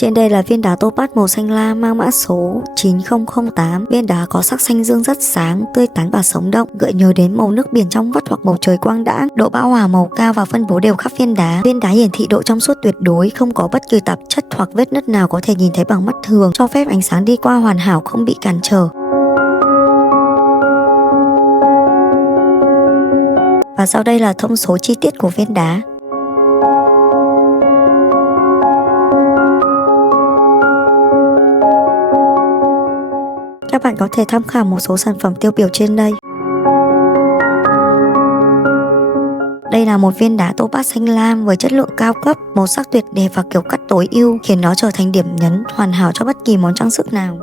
Trên đây là viên đá topaz màu xanh lam mang mã số 9008. Viên đá có sắc xanh dương rất sáng, tươi tắn và sống động, gợi nhớ đến màu nước biển trong vắt hoặc bầu trời quang đãng. Độ bão hòa màu cao và phân bố đều khắp viên đá. Viên đá hiển thị độ trong suốt tuyệt đối, không có bất kỳ tạp chất hoặc vết nứt nào có thể nhìn thấy bằng mắt thường, cho phép ánh sáng đi qua hoàn hảo không bị cản trở. Và sau đây là thông số chi tiết của viên đá. Các bạn có thể tham khảo một số sản phẩm tiêu biểu trên đây. Đây là một viên đá topaz xanh lam với chất lượng cao cấp, màu sắc tuyệt đẹp và kiểu cắt tối ưu khiến nó trở thành điểm nhấn hoàn hảo cho bất kỳ món trang sức nào.